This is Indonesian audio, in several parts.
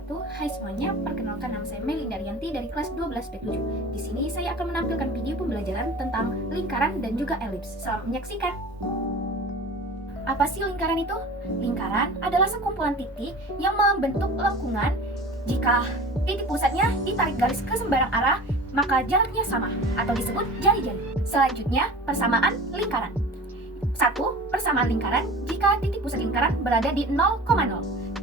wabarakatuh. Hai semuanya, perkenalkan nama saya Melinda Rianti dari kelas 12B7. Di sini saya akan menampilkan video pembelajaran tentang lingkaran dan juga elips. Selamat menyaksikan. Apa sih lingkaran itu? Lingkaran adalah sekumpulan titik yang membentuk lengkungan. Jika titik pusatnya ditarik garis ke sembarang arah, maka jaraknya sama atau disebut jari-jari. Selanjutnya, persamaan lingkaran. 1. Persamaan lingkaran jika titik pusat lingkaran berada di 0,0.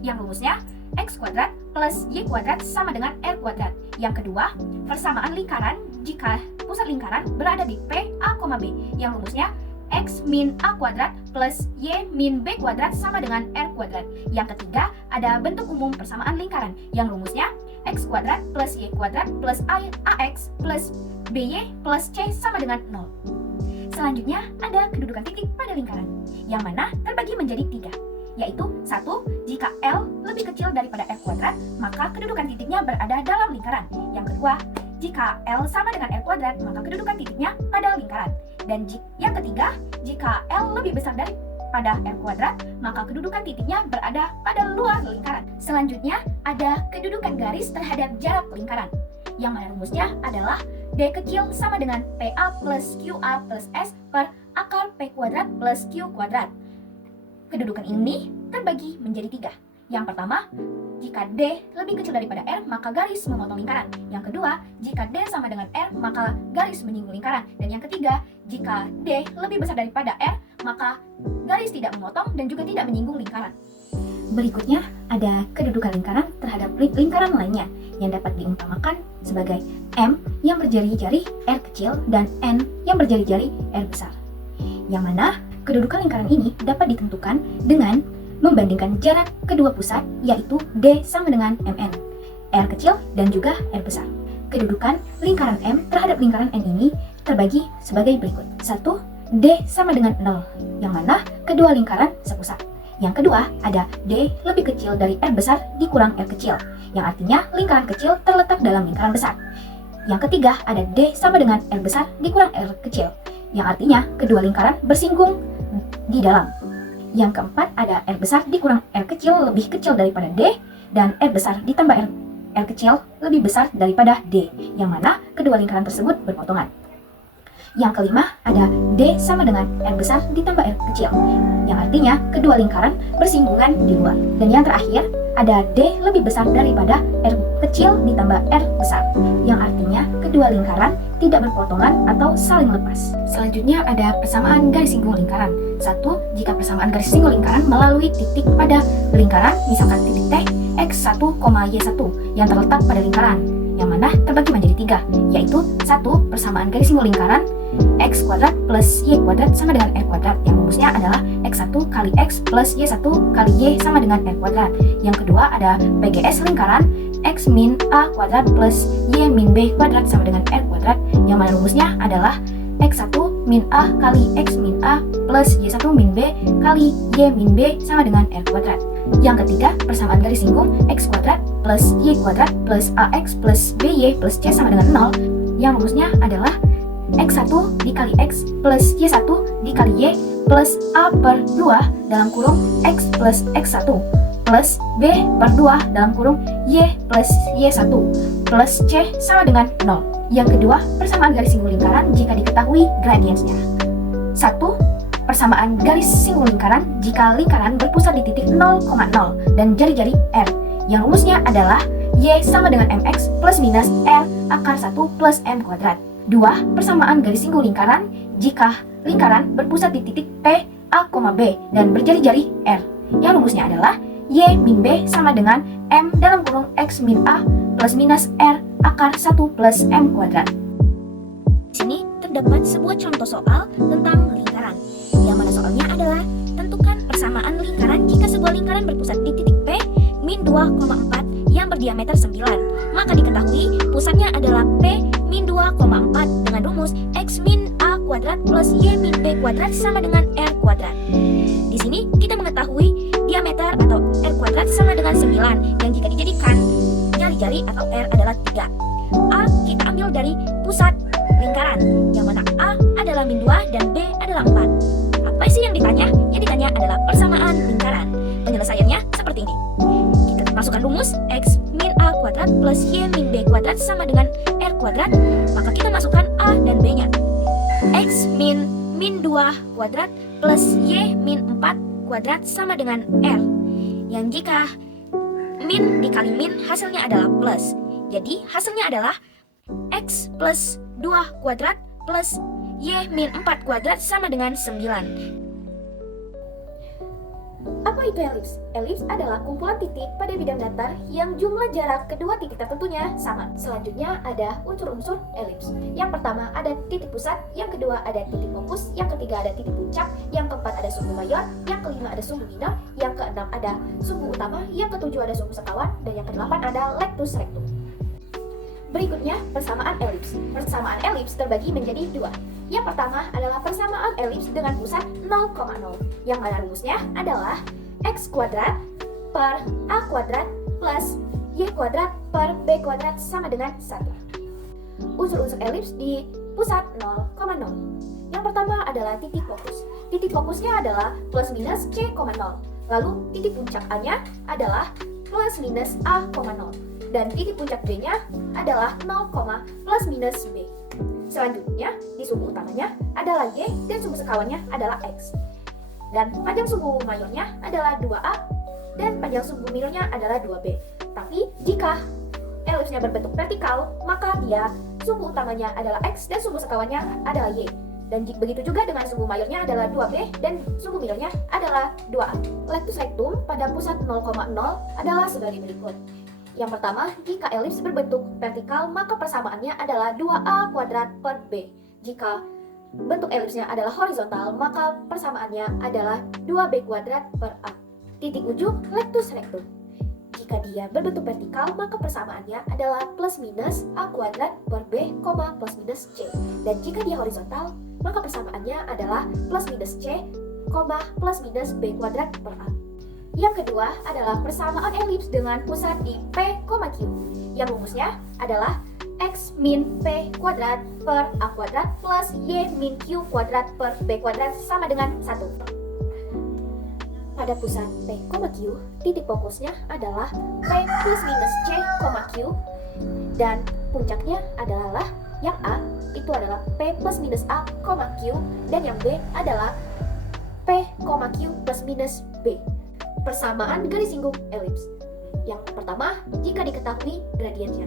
Yang rumusnya X kuadrat plus Y kuadrat sama dengan R kuadrat. Yang kedua, persamaan lingkaran jika pusat lingkaran berada di P, A, B. Yang rumusnya X min A kuadrat plus Y min B kuadrat sama dengan R kuadrat. Yang ketiga, ada bentuk umum persamaan lingkaran. Yang rumusnya X kuadrat plus Y kuadrat plus AX plus BY plus C sama dengan 0. Selanjutnya, ada kedudukan titik pada lingkaran, yang mana terbagi menjadi 3, yaitu 1. Jika L lebih kecil daripada R kuadrat, maka kedudukan titiknya berada dalam lingkaran. Yang kedua, jika L sama dengan R kuadrat, maka kedudukan titiknya pada lingkaran. Dan yang ketiga, jika L lebih besar daripada R kuadrat, maka kedudukan titiknya berada pada luar lingkaran. Selanjutnya, ada kedudukan garis terhadap jarak lingkaran, yang mana rumusnya adalah D kecil sama dengan PA plus QA plus S per akar P kuadrat plus Q kuadrat. Kedudukan ini terbagi menjadi 3. Yang pertama, jika D lebih kecil daripada R, maka garis memotong lingkaran. Yang kedua, jika D sama dengan R, maka garis menyinggung lingkaran. Dan yang ketiga, jika D lebih besar daripada R, maka garis tidak memotong dan juga tidak menyinggung lingkaran. Berikutnya, ada kedudukan lingkaran terhadap lingkaran lainnya yang dapat diumpamakan sebagai M yang berjari-jari R kecil dan N yang berjari-jari R besar. Yang mana kedudukan lingkaran ini dapat ditentukan dengan membandingkan jarak kedua pusat, yaitu D sama dengan MN, R kecil dan juga R besar. Kedudukan lingkaran M terhadap lingkaran N ini terbagi sebagai berikut. 1. D sama dengan 0, yang mana kedua lingkaran sepusat. Yang kedua, ada D lebih kecil dari R besar dikurang R kecil, yang artinya lingkaran kecil terletak dalam lingkaran besar. Yang ketiga, ada D sama dengan R besar dikurang R kecil, yang artinya kedua lingkaran bersinggung di dalam. Yang keempat, ada R besar dikurang R kecil lebih kecil daripada D, dan R besar ditambah R kecil lebih besar daripada D, yang mana kedua lingkaran tersebut berpotongan. Yang kelima, ada D sama dengan R besar ditambah R kecil, yang artinya kedua lingkaran bersinggungan di luar. Dan yang terakhir, ada D lebih besar daripada R kecil ditambah R besar, yang artinya kedua lingkaran tidak berpotongan atau saling lepas. Selanjutnya ada persamaan garis singgung lingkaran. 1. Jika persamaan garis singgung lingkaran melalui titik pada lingkaran, misalkan titik T, X1, Y1 yang terletak pada lingkaran, yang mana terbagi menjadi 3, yaitu 1. Persamaan garis singgung lingkaran X kuadrat plus Y kuadrat sama dengan R kuadrat, yang rumusnya adalah X1 kali X plus Y1 kali Y sama dengan R kuadrat. Yang kedua, ada PGS lingkaran X min A kuadrat plus Y min B kuadrat sama dengan R kuadrat, yang mana rumusnya adalah X1 min A kali X min A plus Y1 min B kali Y min B sama dengan R kuadrat. Yang ketiga, persamaan garis singgung X kuadrat plus Y kuadrat plus AX plus BY plus C sama dengan 0, yang rumusnya adalah X1 dikali X plus Y1 dikali Y plus A per 2 dalam kurung X plus X1 plus B per 2 dalam kurung Y plus Y1 plus C sama dengan 0. Yang kedua, persamaan garis singgung lingkaran jika diketahui gradiensnya. 1. Persamaan garis singgung lingkaran jika lingkaran berpusat di titik 0,0 dan jari-jari R, yang rumusnya adalah Y sama dengan MX plus minus R akar 1 plus M kuadrat. 2. Persamaan garis singgung lingkaran jika lingkaran berpusat di titik P, A, B dan berjari-jari R, yang rumusnya adalah Y min B sama dengan M dalam kurung X min A plus minus R akar 1 plus M kuadrat. Di sini terdapat sebuah contoh soal tentang lingkaran, yang mana soalnya adalah tentukan persamaan lingkaran jika sebuah lingkaran berpusat di titik P min 2,4 yang berdiameter 9, maka diketahui pusatnya adalah P min 2,4 dengan rumus X min A kuadrat plus Y min B kuadrat sama dengan R kuadrat. Di sini kita mengetahui diameter atau R kuadrat sama dengan 9, yang jika dijadikan jari-jari atau R adalah 3. A kita ambil dari pusat lingkaran, yang mana A adalah min 2 dan B adalah 4. Apa sih yang ditanya? Yang ditanya adalah persamaan lingkaran. Penyelesaiannya seperti ini. Kita masukkan rumus X kuadrat plus Y min B kuadrat sama dengan R kuadrat, maka kita masukkan A dan B-nya. X min 2 kuadrat plus Y min 4 kuadrat sama dengan R. Yang jika min dikali min hasilnya adalah plus. Jadi hasilnya adalah X plus 2 kuadrat plus Y min 4 kuadrat sama dengan 9. Apa itu elips? Elips adalah kumpulan titik pada bidang datar yang jumlah jarak kedua titik tertentunya sama. Selanjutnya ada unsur-unsur elips. Yang pertama ada titik pusat, yang kedua ada titik fokus, yang ketiga ada titik puncak, yang keempat ada sumbu mayor, yang kelima ada sumbu minor, yang keenam ada sumbu utama, yang ketujuh ada sumbu sekawan, dan yang kedelapan ada lectus rectum. Berikutnya, persamaan elips. Persamaan elips terbagi menjadi dua. Yang pertama adalah persamaan elips dengan pusat 0,0. Yang mana rumusnya adalah X kuadrat per A kuadrat plus Y kuadrat per B kuadrat sama dengan 1. Unsur-unsur elips di pusat 0,0. Yang pertama adalah titik fokus. Titik fokusnya adalah plus minus C,0. Lalu titik puncak A-nya adalah plus minus A,0. Dan titik puncak B-nya adalah 0, plus minus B. Selanjutnya, di sumbu utamanya adalah Y dan sumbu sekawannya adalah X. Dan panjang sumbu mayornya adalah 2A dan panjang sumbu minornya adalah 2B. Tapi jika elipsnya berbentuk vertikal, maka dia sumbu utamanya adalah X dan sumbu sekawannya adalah Y. Dan begitu juga dengan sumbu mayornya adalah 2B dan sumbu minornya adalah 2A. Lectus rectum pada pusat 0,0 adalah sebagai berikut. Yang pertama, jika elips berbentuk vertikal, maka persamaannya adalah 2A kuadrat per B. Jika bentuk elipsnya adalah horizontal, maka persamaannya adalah 2B kuadrat per A. Titik ujung lectus rectum. Jika dia berbentuk vertikal, maka persamaannya adalah plus minus A kuadrat per B, plus minus C. Dan jika dia horizontal, maka persamaannya adalah plus minus C, plus minus B kuadrat per A. Yang kedua adalah persamaan elips dengan pusat di P, Q. Yang rumusnya adalah X min P kuadrat per A kuadrat plus Y min Q kuadrat per B kuadrat sama dengan 1. Pada pusat P, Q, titik fokusnya adalah P plus minus C, Q. Dan puncaknya adalah yang A, itu adalah P plus minus A, Q. Dan yang B adalah P, Q plus minus B. Persamaan garis singgung elips. Yang pertama, jika diketahui gradiennya.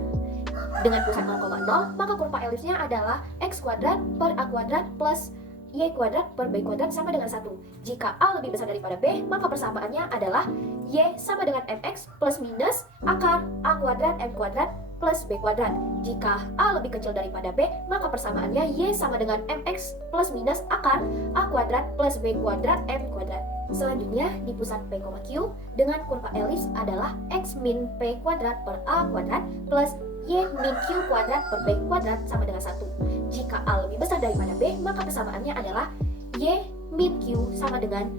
Dengan pusat 0,0, maka kurva elipsnya adalah X kuadrat per A kuadrat plus Y kuadrat per B kuadrat sama dengan 1. Jika A lebih besar daripada B, maka persamaannya adalah Y sama dengan MX plus minus akar A kuadrat M kuadrat plus B kuadrat. Jika A lebih kecil daripada B, maka persamaannya Y sama dengan MX plus minus akar A kuadrat plus B kuadrat M kuadrat. Selanjutnya, di pusat P, Q dengan kurva elips adalah X min P kuadrat per A kuadrat plus Y min Q kuadrat per B kuadrat sama dengan 1. Jika A lebih besar daripada B, maka persamaannya adalah Y min Q sama dengan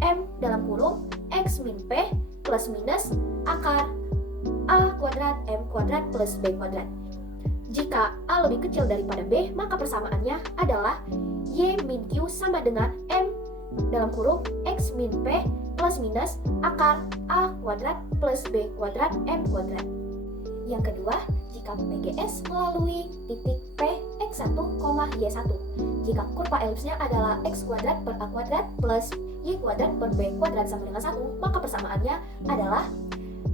M dalam kurung X min P plus minus akar A kuadrat M kuadrat plus B kuadrat. Jika A lebih kecil daripada B, maka persamaannya adalah Y min Q sama dengan M dalam kurung X min P plus minus akar A kuadrat plus B kuadrat M kuadrat. Yang kedua, jika PGS melalui titik P X1, Y1. Jika kurva elipsnya adalah X kuadrat per A kuadrat plus Y kuadrat per B kuadrat sama dengan 1, maka persamaannya adalah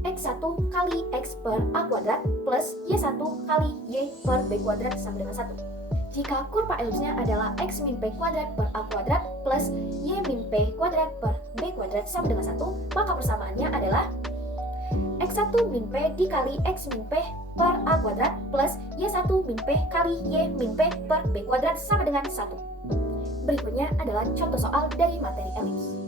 X1 kali X per A kuadrat plus Y1 kali Y per B kuadrat sama dengan 1. Jika kurva elipsnya adalah X min P kuadrat per A kuadrat plus Y min P kuadrat per B kuadrat sama dengan 1, maka persamaannya adalah X1 min P dikali X min P per A kuadrat plus Y1 min P kali Y min P per B kuadrat sama dengan 1. Berikutnya adalah contoh soal dari materi elips.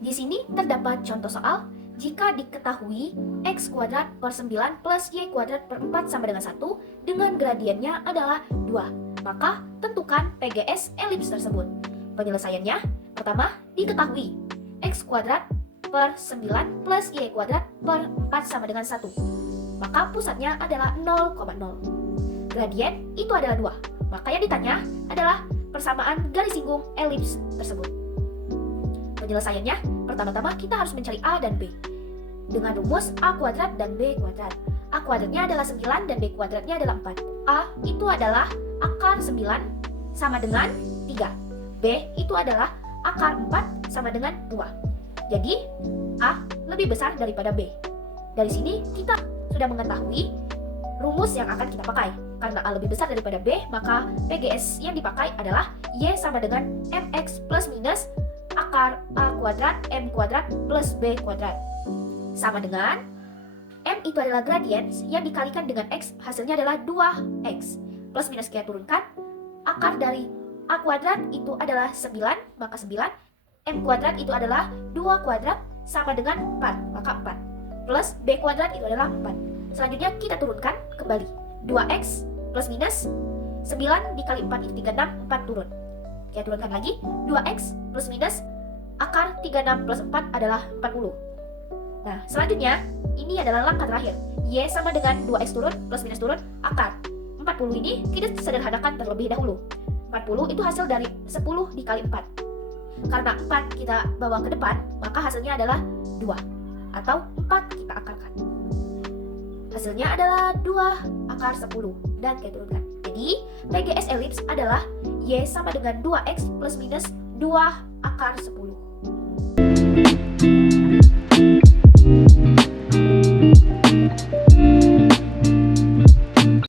Di sini terdapat contoh soal. Jika diketahui X kuadrat per 9 plus Y kuadrat per 4 sama dengan 1 dengan gradiennya adalah 2, maka tentukan PGS elips tersebut. Penyelesaiannya, pertama, diketahui X kuadrat per 9 plus Y kuadrat per 4 sama dengan 1, maka pusatnya adalah 0,0. Gradien itu adalah 2, maka yang ditanya adalah persamaan garis singgung elips tersebut. Penyelesaiannya, pertama-tama kita harus mencari A dan B. dengan rumus A kuadrat dan B kuadrat. A kuadratnya adalah 9 dan B kuadratnya adalah 4. A itu adalah akar 9 sama dengan 3. B itu adalah akar 4 sama dengan 2. Jadi, A lebih besar daripada B. Dari sini kita sudah mengetahui rumus yang akan kita pakai. Karena A lebih besar daripada B, maka PGS yang dipakai adalah Y sama dengan MX plus minus akar A kuadrat M kuadrat plus B kuadrat. Sama dengan M itu adalah gradient yang dikalikan dengan X, hasilnya adalah 2X. Plus minus kita turunkan, akar dari A kuadrat itu adalah 9, maka 9. M kuadrat itu adalah 2 kuadrat sama dengan 4, maka 4. Plus B kuadrat itu adalah 4. Selanjutnya kita turunkan kembali. 2X plus minus 9 dikali 4 itu 36, 4 turun. Kita turunkan lagi, 2X plus minus akar 36 plus 4 adalah 40. Nah, selanjutnya ini adalah langkah terakhir. Y sama dengan 2X turun plus minus turun akar 40 ini kita sederhanakan terlebih dahulu. 40 itu hasil dari 10 dikali 4. Karena 4 kita bawa ke depan, maka hasilnya adalah 2. Atau 4 kita akarkan. Hasilnya adalah 2 akar 10 dan kita turunkan. Jadi, PGS elips adalah Y sama dengan 2X plus minus 2 akar 10.